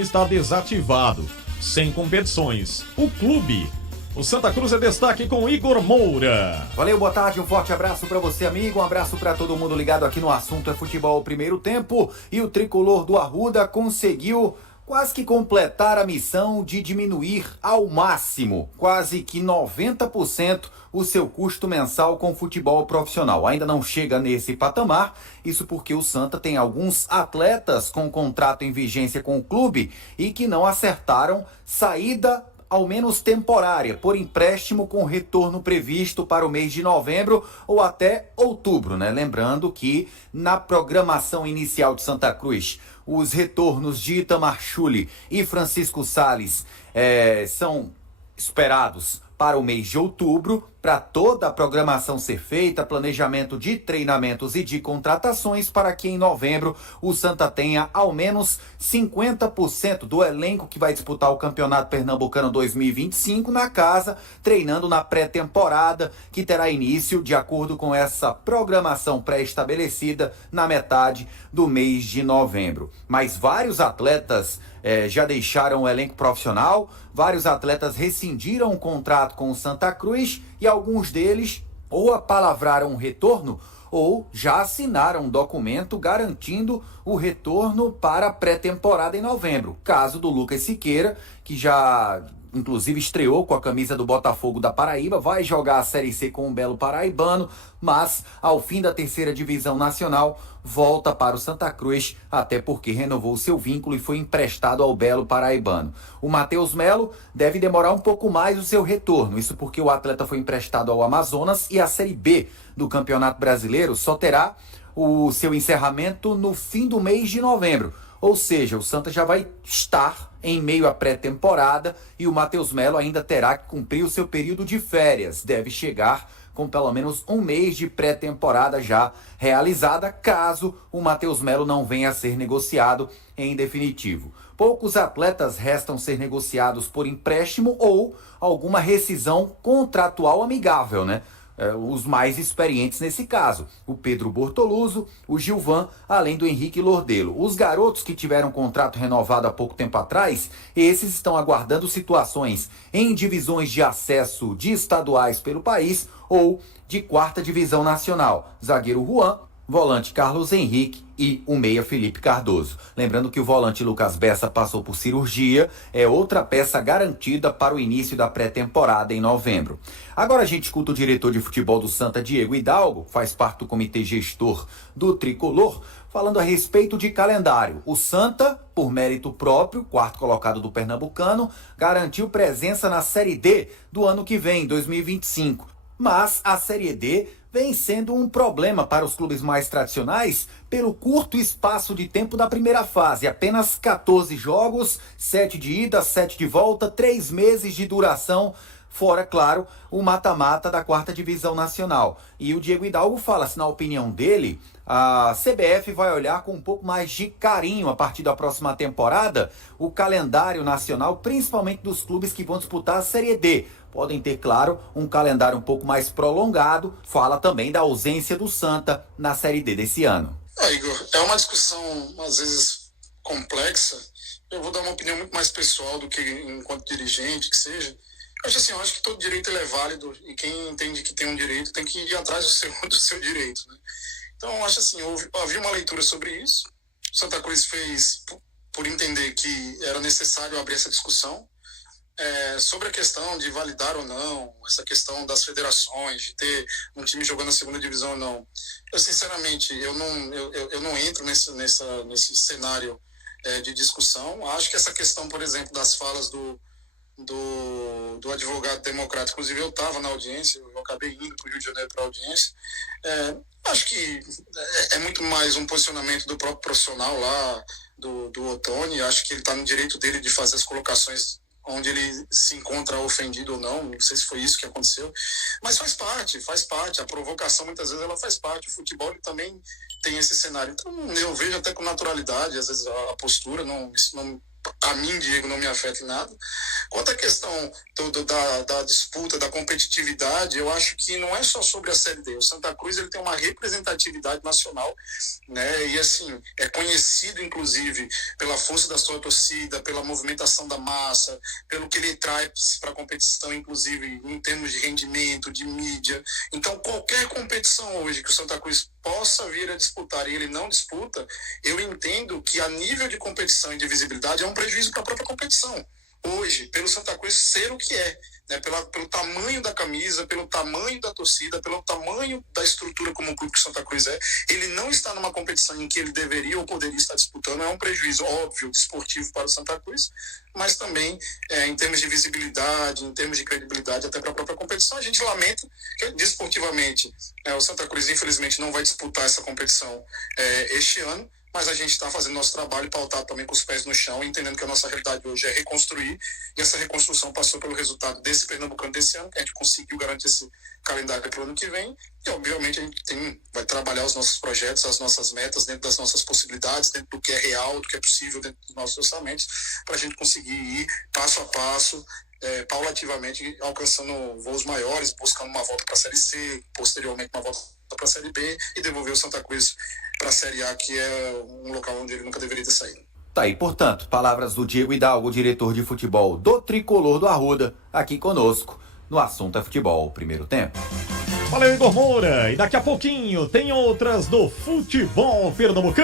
está desativado, sem competições. O Santa Cruz é destaque com Igor Moura. Valeu, boa tarde, um forte abraço pra você, amigo, um abraço pra todo mundo ligado aqui no Assunto é Futebol Primeiro Tempo. E o tricolor do Arruda conseguiu quase que completar a missão de diminuir ao máximo, quase que 90%, o seu custo mensal com futebol profissional. Ainda não chega nesse patamar, isso porque o Santa tem alguns atletas com contrato em vigência com o clube e que não acertaram saída ao menos temporária, por empréstimo com retorno previsto para o mês de novembro ou até outubro, né? Lembrando que na programação inicial de Santa Cruz, os retornos de Itamar Schulli e Francisco Salles são esperados para o mês de outubro, para toda a programação ser feita, planejamento de treinamentos e de contratações, para que em novembro o Santa tenha ao menos 50% do elenco que vai disputar o Campeonato Pernambucano 2025 na casa, treinando na pré-temporada, que terá início de acordo com essa programação pré-estabelecida na metade do mês de novembro. Mas vários atletas já deixaram o elenco profissional, vários atletas rescindiram o contrato com o Santa Cruz e alguns deles ou apalavraram um retorno ou já assinaram um documento garantindo o retorno para a pré-temporada em novembro. Caso do Lucas Siqueira, que já inclusive estreou com a camisa do Botafogo da Paraíba, vai jogar a Série C com o Belo Paraibano, mas ao fim da terceira divisão nacional volta para o Santa Cruz, até porque renovou seu vínculo e foi emprestado ao Belo Paraibano. O Matheus Melo deve demorar um pouco mais o seu retorno, isso porque o atleta foi emprestado ao Amazonas e a Série B do Campeonato Brasileiro só terá o seu encerramento no fim do mês de novembro. Ou seja, o Santa já vai estar em meio à pré-temporada e o Matheus Melo ainda terá que cumprir o seu período de férias. Deve chegar com pelo menos um mês de pré-temporada já realizada, caso o Matheus Melo não venha a ser negociado em definitivo. Poucos atletas restam ser negociados por empréstimo ou alguma rescisão contratual amigável, né? Os mais experientes nesse caso, o Pedro Bortoluso, o Gilvan, além do Henrique Lordelo. Os garotos que tiveram contrato renovado há pouco tempo atrás, esses estão aguardando situações em divisões de acesso de estaduais pelo país ou de quarta divisão nacional. Zagueiro Juan, volante Carlos Henrique e o meia Felipe Cardoso. Lembrando que o volante Lucas Bessa passou por cirurgia, é outra peça garantida para o início da pré-temporada em novembro. Agora a gente escuta o diretor de futebol do Santa, Diego Hidalgo, faz parte do comitê gestor do Tricolor, falando a respeito de calendário. O Santa, por mérito próprio, quarto colocado do Pernambucano, garantiu presença na Série D do ano que vem, 2025. Mas a Série D vem sendo um problema para os clubes mais tradicionais pelo curto espaço de tempo da primeira fase. Apenas 14 jogos, 7 de ida, 7 de volta, 3 meses de duração, fora, claro, o mata-mata da quarta divisão nacional. E o Diego Hidalgo fala, se na opinião dele, a CBF vai olhar com um pouco mais de carinho a partir da próxima temporada o calendário nacional, principalmente dos clubes que vão disputar a Série D. Podem ter, claro, um calendário um pouco mais prolongado. Fala também da ausência do Santa na Série D desse ano. Igor, é uma discussão, às vezes, complexa. Eu vou dar uma opinião muito mais pessoal do que enquanto dirigente, que seja. Eu acho que todo direito ele é válido e quem entende que tem um direito tem que ir atrás do seu direito, né? Então, eu acho assim, havia uma leitura sobre isso. O Santa Cruz fez por entender que era necessário abrir essa discussão. Sobre a questão de validar ou não, essa questão das federações, de ter um time jogando na segunda divisão ou não. Eu, sinceramente, eu não entro nesse cenário de discussão. Acho que essa questão, por exemplo, das falas do advogado democrata, inclusive eu estava na audiência, eu acabei indo para o Rio de Janeiro para a audiência, acho que é muito mais um posicionamento do próprio profissional lá, do Ottoni. Acho que ele está no direito dele de fazer as colocações onde ele se encontra ofendido ou não sei se foi isso que aconteceu, mas faz parte, a provocação muitas vezes ela faz parte, o futebol ele também tem esse cenário, então eu vejo até com naturalidade, às vezes a postura, não a mim, Diego, não me afeta em nada. Quanto à questão da disputa, da competitividade, eu acho que não é só sobre a Série D. O Santa Cruz ele tem uma representatividade nacional, né? E assim, é conhecido, inclusive, pela força da sua torcida, pela movimentação da massa, pelo que ele traz para a competição, inclusive em termos de rendimento, de mídia. Então, qualquer competição hoje que o Santa Cruz possa vir a disputar e ele não disputa, eu entendo que a nível de competição e de visibilidade é um prejuízo para a própria competição. Hoje, pelo Santa Cruz ser o que é, né? Pelo tamanho da camisa, pelo tamanho da torcida, pelo tamanho da estrutura como o clube que o Santa Cruz é, ele não está numa competição em que ele deveria ou poderia estar disputando, é um prejuízo óbvio, desportivo para o Santa Cruz, mas também em termos de visibilidade, em termos de credibilidade até para a própria competição. A gente lamenta que desportivamente o Santa Cruz infelizmente não vai disputar essa competição este ano, mas a gente está fazendo nosso trabalho pautado também com os pés no chão, entendendo que a nossa realidade hoje é reconstruir, e essa reconstrução passou pelo resultado desse Pernambucano desse ano, que a gente conseguiu garantir esse calendário para o ano que vem, e obviamente a gente vai trabalhar os nossos projetos, as nossas metas, dentro das nossas possibilidades, dentro do que é real, do que é possível, dentro dos nossos orçamentos, para a gente conseguir ir passo a passo, paulativamente alcançando voos maiores, buscando uma volta para a Série C, posteriormente uma volta para a Série B e devolver o Santa Cruz para a Série A, que é um local onde ele nunca deveria ter saído. Tá aí, portanto, palavras do Diego Hidalgo, diretor de futebol do Tricolor do Arruda, aqui conosco no Assunto é Futebol, primeiro tempo. Valeu, Igor Moura, e daqui a pouquinho tem outras do futebol pernambucano.